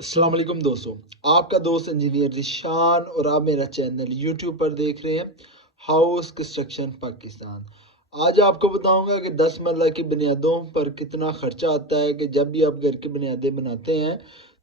अस्सलाम वालेकुम दोस्तों। आपका दोस्त इंजीनियर रिशान और आप मेरा चैनल यूट्यूब पर देख रहे हैं हाउस कंस्ट्रक्शन पाकिस्तान। आज आपको बताऊंगा कि 10 मरला की बुनियादों पर कितना खर्चा आता है। कि जब भी आप घर की बुनियादें बनाते हैं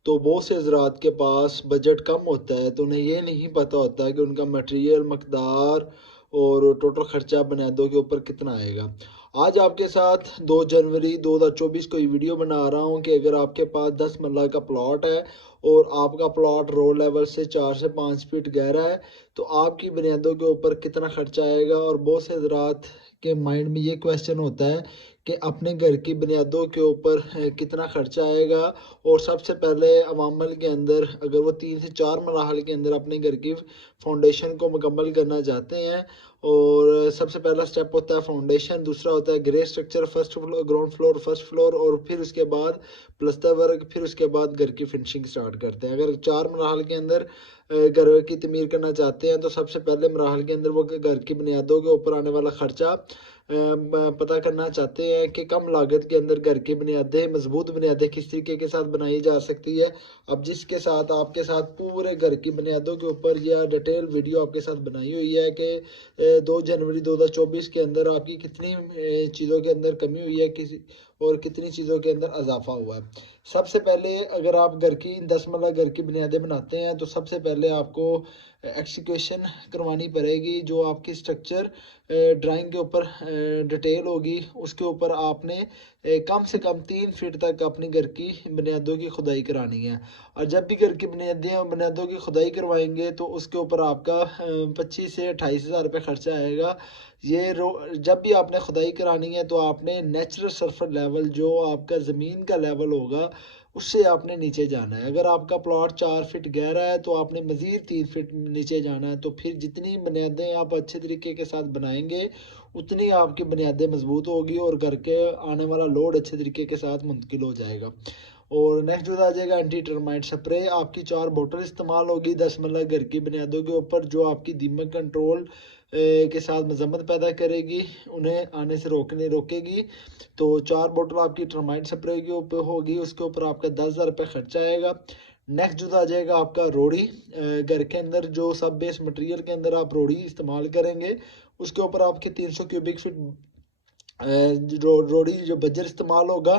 तो बहुत से हजरात के पास बजट कम होता है, तो उन्हें ये नहीं पता होता कि उनका मटेरियल मकदार और टोटल खर्चा बुनियादों के ऊपर कितना आएगा। आज आपके साथ 2 जनवरी 2024 को ये वीडियो बना रहा हूँ कि अगर आपके पास 10 मरला का प्लॉट है और आपका प्लॉट रोड लेवल से 4 से 5 फीट गहरा है तो आपकी बुनियादों के ऊपर कितना खर्चा आएगा। और बहुत से हजरात के माइंड में ये क्वेश्चन होता है कि अपने घर की बुनियादों के ऊपर कितना खर्चा आएगा। और सबसे पहले अवामल के अंदर अगर वो 3 से 4 मराहल के अंदर अपने घर की फाउंडेशन को मुकम्मल करना चाहते हैं, और सबसे पहला स्टेप होता है फाउंडेशन, दूसरा होता है grey structure, first floor, ground floor, first floor, और फिर उसके बाद प्लस्तर वर्क, फिर उसके बाद घर की फिनिशिंग स्टार्ट करते हैं। अगर 4 मराहल के अंदर घर की तमीर करना चाहते हैं तो सबसे पहले मराहल के अंदर वो घर की बुनियादों के ऊपर आने वाला खर्चा पता करना चाहते हैं कि कम लागत के अंदर घर की बुनियादें, मजबूत बुनियादें किस तरीके के साथ बनाई जा सकती है। अब जिसके साथ आपके साथ पूरे घर की बुनियादों के ऊपर यह डिटेल वीडियो आपके साथ बनाई हुई है कि 2 जनवरी 2024 के अंदर आपकी कितनी चीज़ों के अंदर कमी हुई है किसी और कितनी चीज़ों के अंदर इजाफा हुआ है। सबसे पहले अगर आप घर की 10 मरला घर की बुनियादें बनाते हैं तो सबसे पहले आपको एक्सक्यूशन करवानी पड़ेगी। जो आपकी स्ट्रक्चर ड्राइंग के ऊपर डिटेल होगी उसके ऊपर आपने कम से कम 3 फीट तक अपनी घर की बुनियादों की खुदाई करानी है। और जब भी घर की बुनियादों की खुदाई करवाएंगे तो उसके ऊपर आपका 25 से 28 हज़ार रुपये खर्चा आएगा। ये जब भी आपने खुदाई करानी है तो आपने नेचुरल सरफेस लेवल जो आपका ज़मीन का लेवल होगा उससे आपने नीचे जाना है। अगर आपका प्लॉट 4 फीट गहरा है तो आपने मज़ीद 3 फीट नीचे जाना है। तो फिर जितनी बुनियादें आप अच्छे तरीके के साथ बनाएंगे उतनी आपकी बुनियादें मजबूत होगी और घर के आने वाला लोड अच्छे तरीके के साथ मुंतकिल हो जाएगा। और नेक्स्ट जो आ जाएगा एंटी टर्माइट स्प्रे। आपकी 4 बोतल इस्तेमाल होगी 10 मरला घर की बुनियादों के ऊपर, जो आपकी दीमक कंट्रोल के साथ मजम्मत पैदा करेगी, उन्हें आने से रोकेगी। तो 4 बोतल आपकी टर्माइट स्प्रे के ऊपर होगी, उसके ऊपर आपका 10,000 रुपये खर्चा आएगा। नेक्स्ट जो आ जाएगा आपका रोड़ी। घर के अंदर जो सब बेस मटेरियल के अंदर आप रोड़ी इस्तेमाल करेंगे उसके ऊपर आपके 300 क्यूबिक फीट रोड़ी जो बजर इस्तेमाल होगा।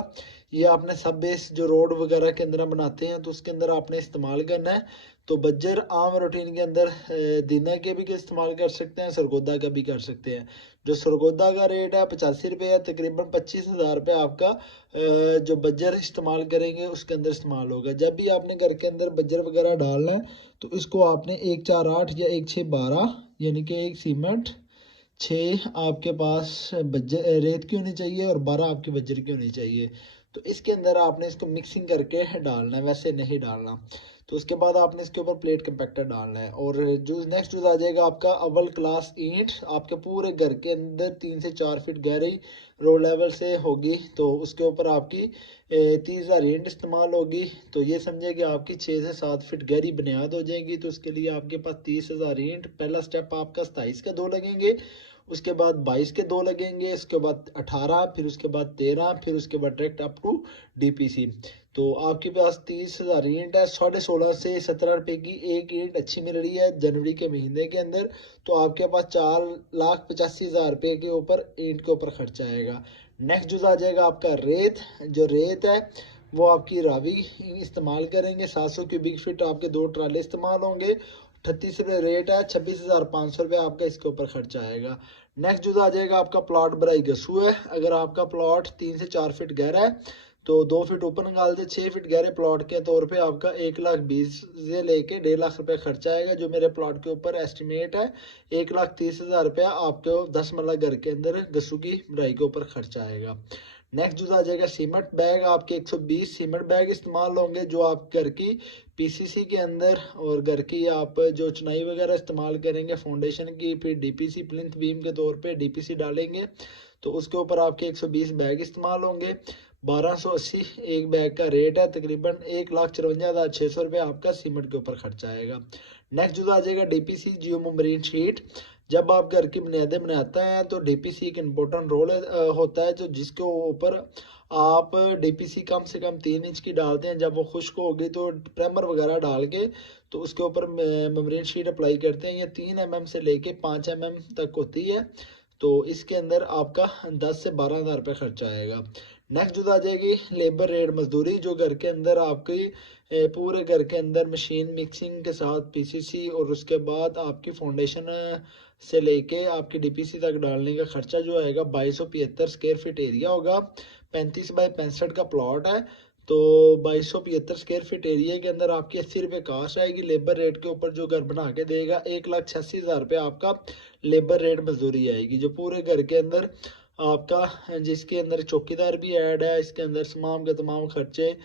ये आपने सब बेस जो रोड वगैरह के अंदर बनाते हैं तो उसके अंदर आपने इस्तेमाल करना है। तो बजर आम रूटीन के अंदर दीना के भी इस्तेमाल कर सकते हैं, सरगोदा का भी कर सकते हैं। जो सरगोदा का रेट है 85 रुपये है, तकरीबन 25,000 रुपये आपका जो बजर इस्तेमाल करेंगे उसके अंदर इस्तेमाल होगा। जब भी आपने घर के अंदर बजर वगैरह डालना है तो इसको आपने 148 या 1612 यानी कि एक सीमेंट 6 आपके पास रेत की होनी चाहिए और 12 आपकी बजरी की होनी चाहिए। तो इसके अंदर आपने इसको मिक्सिंग करके डालना है, वैसे नहीं डालना। तो उसके बाद आपने इसके ऊपर प्लेट कंपैक्टर डालना है। और जो नेक्स्ट जो आ जाएगा आपका अव्वल क्लास ईंट आपके पूरे घर के अंदर 3 से 4 फीट गहरी रोड लेवल से होगी। तो उसके ऊपर आपकी 30,000 ईंट इस्तेमाल होगी। तो ये समझे कि आपकी 6 से 7 फीट गहरी बुनियाद हो जाएगी। तो उसके लिए आपके पास 30,000 ईंट, पहला स्टेप आपका 27 के 2 लगेंगे, उसके बाद 22 के 2 लगेंगे, उसके बाद 18, फिर उसके बाद 13, फिर उसके बाद डायरेक्ट अप टू डीपीसी। तो आपके पास 30,000 ईंट है। 16.5 से 17 रुपये की एक ईंट अच्छी मिल रही है जनवरी के महीने के अंदर। तो आपके पास 4,85,000 रुपये के ऊपर ईंट के ऊपर खर्चा आएगा। नेक्स्ट जो आ जाएगा आपका रेत। जो रेत है वो आपकी रावी इस्तेमाल करेंगे, 700 क्यूबिक फीट आपके 2 ट्राले इस्तेमाल होंगे। 38 रुपये रेट है, 26,500 रुपये आपका इसके ऊपर खर्चा आएगा। नेक्स्ट जो आ जाएगा आपका प्लॉट बराई गसू है। अगर आपका प्लॉट 3 से 4 फीट गहरा है तो 2 फीट ऊपर निकाल दे, 6 फीट गहरे प्लॉट के तौर पे आपका 1,20,000 से लेके 1.5 लाख रुपये खर्चा आएगा। जो मेरे प्लॉट के ऊपर एस्टिमेट है 1,30,000 रुपया आपको 10 मरला घर के अंदर गसू की बराई के ऊपर खर्चा आएगा। नेक्स्ट जो आ जाएगा सीमेंट बैग। आपके 120 सीमेंट बैग इस्तेमाल होंगे जो आप घर की पीसीसी के अंदर और घर की आप जो चुनाई वगैरह इस्तेमाल करेंगे फाउंडेशन की, फिर डीपीसी प्लिंथ बीम के तौर पे डीपीसी डालेंगे तो उसके ऊपर आपके 120 बैग इस्तेमाल होंगे। 1280 एक बैग का रेट है। तकरीबन 1,54,600 रुपये आपका सीमेंट के ऊपर खर्चा आएगा। नेक्स्ट जो आ जाएगा DPC जियोमो मरीन शीट। जब आप घर की बुनियादें बनाते हैं तो DPC एक इम्पोर्टेंट रोल होता है, जो जिसके ऊपर आप DPC कम से कम 3 इंच की डालते हैं। जब वो खुश्क होगी तो प्राइमर वगैरह डाल के तो उसके ऊपर मरीन शीट अप्लाई करते हैं। ये 3 mm से लेके 5 mm तक होती है। तो इसके अंदर आपका 10 से 12 हज़ार रुपये खर्चा आएगा। नेक्स्ट जो आ जाएगी लेबर रेट मजदूरी, जो घर के अंदर आपकी पूरे घर के अंदर मशीन मिक्सिंग के साथ PCC और उसके बाद आपकी फाउंडेशन से लेके आपकी DPC तक डालने का खर्चा जो आएगा 2275 स्क्वायर फीट एरिया होगा। 35 बाई 65 का प्लॉट है। तो 2275 स्क्वायर फीट एरिया के अंदर आपकी 80 रुपये कास्ट आएगी। लेबर रेट के ऊपर जो घर बना के देगा 1,86,000 रुपये आपका लेबर रेट मजदूरी आएगी, जो पूरे घर के अंदर आपका, जिसके अंदर चौकीदार भी ऐड है। इसके अंदर तमाम के तमाम खर्चे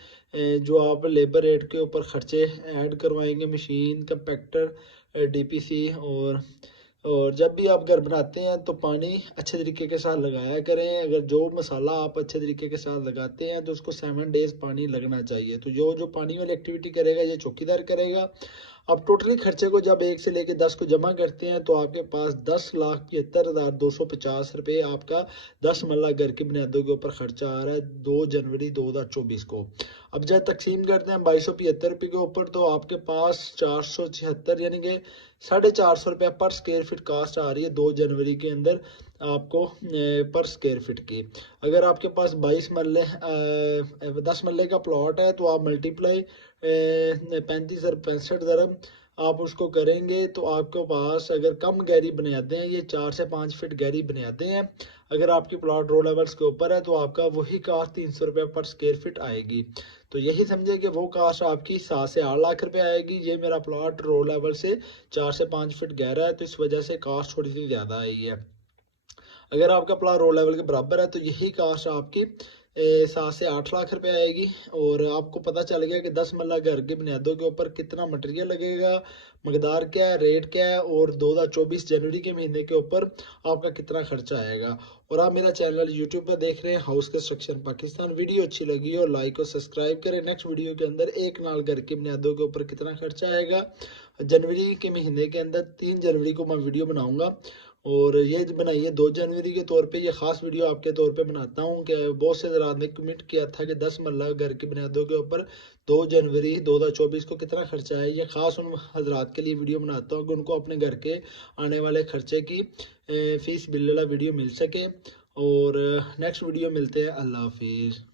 जो आप लेबर रेट के ऊपर खर्चे ऐड करवाएंगे, मशीन, कंपैक्टर, DPC। और जब भी आप घर बनाते हैं तो पानी अच्छे तरीके के साथ लगाया करें। अगर जो मसाला आप अच्छे तरीके के साथ लगाते हैं तो उसको 7 डेज पानी लगना चाहिए। तो जो जो पानी वाली एक्टिविटी करेगा ये चौकीदार करेगा। अब टोटली खर्चे को जब 1 से लेकर 10 को जमा करते हैं तो आपके पास 10,75,250 रुपये आपका 10 मरला घर की बुनियादों के ऊपर खर्चा आ रहा है 2 जनवरी 2024 को। अब जब तकसीम करते हैं 2275 रुपये के ऊपर तो आपके पास 476 यानी कि 450 रुपये पर स्क्वायर फीट कास्ट आ रही है 2 जनवरी के अंदर आपको पर स्क्वायर फीट की। अगर आपके पास 22 मरले 10 मरले का प्लॉट है तो आप मल्टीप्लाई 35 और 65 दरम आप उसको करेंगे तो आपके पास अगर कम गहरी बुनियादें हैं, ये 4 से 5 फीट गहरी बुनियादें हैं, अगर आपकी प्लॉट रो लेवल्स के ऊपर है तो आपका वही कास्ट 300 रुपये पर स्क्वायर फीट आएगी। तो यही समझे कि वो कास्ट आपकी 7 से 8 लाख रुपए आएगी। ये मेरा प्लॉट रो लेवल से 4 से 5 फीट गहरा है तो इस वजह से कास्ट थोड़ी सी ज़्यादा आई है। अगर आपका प्लॉट रो लेवल के बराबर है तो यही कास्ट आपकी 7 से 8 लाख रुपए आएगी। और आपको पता चल गया कि 10 मरला घर की बुनियादों के ऊपर कितना मटेरियल लगेगा, मकदार क्या है, रेट क्या है, और 2024 जनवरी के महीने के ऊपर आपका कितना खर्चा आएगा। और आप मेरा चैनल यूट्यूब पर देख रहे हैं हाउस कंस्ट्रक्शन पाकिस्तान। वीडियो अच्छी लगी हो लाइक और सब्सक्राइब करें। नेक्स्ट वीडियो के अंदर एक नाल घर की बुनियादों के ऊपर कितना खर्चा आएगा जनवरी के महीने के अंदर 3 जनवरी को मैं वीडियो बनाऊंगा। और ये बनाइए 2 जनवरी के तौर पे, ये ख़ास वीडियो आपके तौर पे बनाता हूँ कि बहुत से हज़रात ने कमेंट किया था कि 10 मरला घर की बुनियादों के ऊपर 2 जनवरी 2024 को कितना खर्चा है। ये ख़ास उन हज़रात के लिए वीडियो बनाता हूँ कि उनको अपने घर के आने वाले खर्चे की फ़ीस बिल वाला वीडियो मिल सके। और नेक्स्ट वीडियो मिलते हैं। अल्लाह हाफिज़।